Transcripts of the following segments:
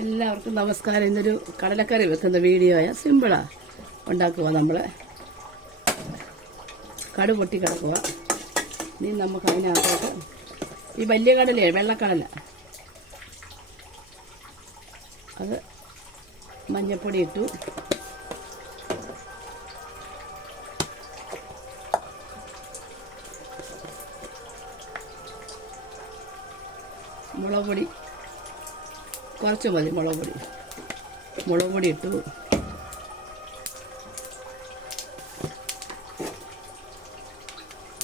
എല്ലാവർക്കും നമസ്കാരം. ഇന്നൊരു കടലക്കറി വെക്കുന്ന വീഡിയോയാണ്. സിമ്പിളാണ് ഉണ്ടാക്കുക. നമ്മൾ കടു പൊട്ടി കിടക്കുക. ഇനി നമുക്ക് അതിനകത്തോട്ട് ഈ വലിയ കടലയാണ്, വെള്ളക്കടല, അത് മഞ്ഞൾപ്പൊടി ഇട്ടു, മുളക് പൊടി കുറച്ച് മതി, മുളക് പൊടി ഇട്ടു,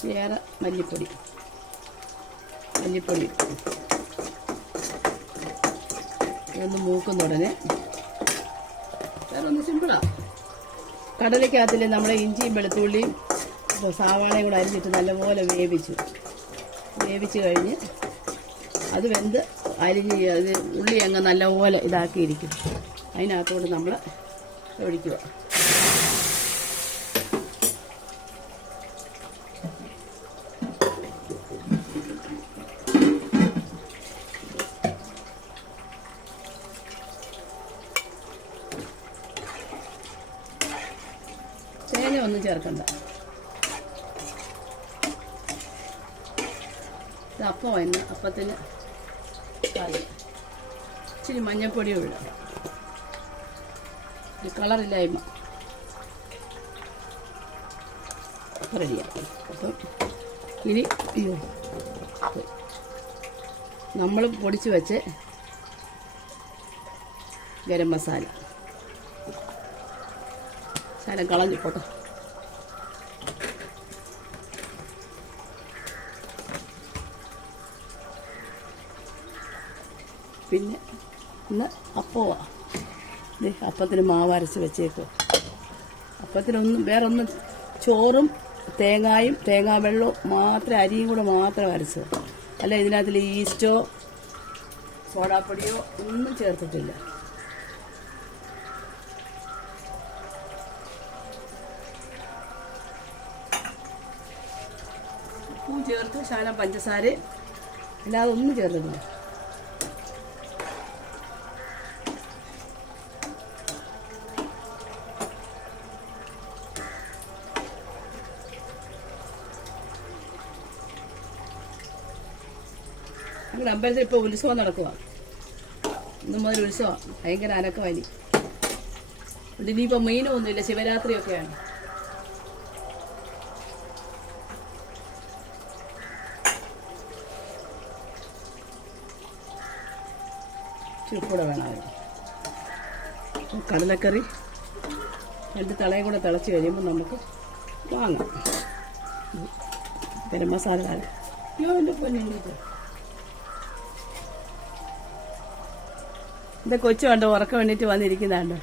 വേറെ മല്ലിപ്പൊടി ഇട്ടു. ഇതൊന്ന് മൂക്കുന്നുടനെ വേറെ ഒന്ന് സിമ്പിളാണ്. കടലയ്ക്കകത്തിൽ നമ്മളെ ഇഞ്ചിയും വെളുത്തുള്ളിയും സവാളയും കൂടെ അരിഞ്ഞിട്ട് നല്ലപോലെ വേവിച്ച് കഴിഞ്ഞ് അത് വെന്ത് അരിഞ്ഞ് അത് ഉള്ളി അങ്ങ് നല്ലപോലെ ഇതാക്കിയിരിക്കും. അതിനകത്തോട് നമ്മൾ ഒഴിക്കുക. തേങ്ങ ഒന്നും ചേർക്കണ്ട. ഇത് അപ്പമായിരുന്നു, അപ്പത്തിന് കറി. ഇച്ചിരി മഞ്ഞൾപ്പൊടിയും ഇടാം, കളറില്ലായ്മ റെഡിയാക്കി. അപ്പം ഇനി നമ്മൾ പൊടിച്ച് വെച്ച് ഗരം മസാല ശകലം കളഞ്ഞു പോട്ടെ. പിന്നെ ഇന്ന് അപ്പമാണ്. അപ്പത്തിന് മാവ് അരച്ച് വെച്ചേക്കും. അപ്പത്തിനൊന്നും വേറൊന്നും, ചോറും തേങ്ങായും തേങ്ങാ വെള്ളവും മാത്രം, അരിയും കൂടെ മാത്രം അരച്ചത്. അല്ല ഇതിനകത്തിൽ ഈസ്റ്റോ സോഡാപ്പൊടിയോ ഒന്നും ചേർത്തിട്ടില്ല. ഉപ്പും ചേർത്ത് ശകലം പഞ്ചസാര, അല്ലാതെ ഒന്നും ചേർത്തിട്ടില്ല. ഞങ്ങളുടെ അമ്പലത്തിൽ ഇപ്പോൾ ഉത്സവം നടക്കുക. ഇന്ന് മുതൽ ഉത്സവം, ഭയങ്കര അനക്കമായി. ഇനിയിപ്പോൾ മീനൊന്നുമില്ല, ശിവരാത്രിയൊക്കെയാണ്. ചുക്കൂടെ വേണമായിരുന്നു. കടലക്കറി 2 തളയും കൂടെ തിളച്ച് കഴിയുമ്പോൾ നമുക്ക് വാങ്ങാം. ഗരം മസാല എൻ്റെ പൊന്നിട്ട് എൻ്റെ കൊച്ചു കണ്ടോ, ഉറക്കം വേണ്ടിയിട്ട് വന്നിരിക്കുന്നതാണ്ടോ.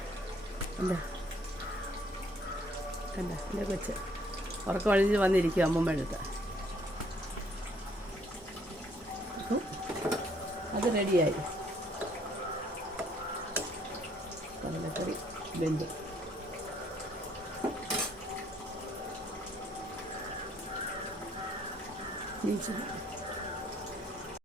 കണ്ട എൻ്റെ കൊച്ച് ഉറക്കം വേണ്ടിയിട്ട് വന്നിരിക്കും അമ്മമ്മ അടുത്ത്. അത് റെഡിയായി. കടലക്കറി വെന്തു. നീച്ചു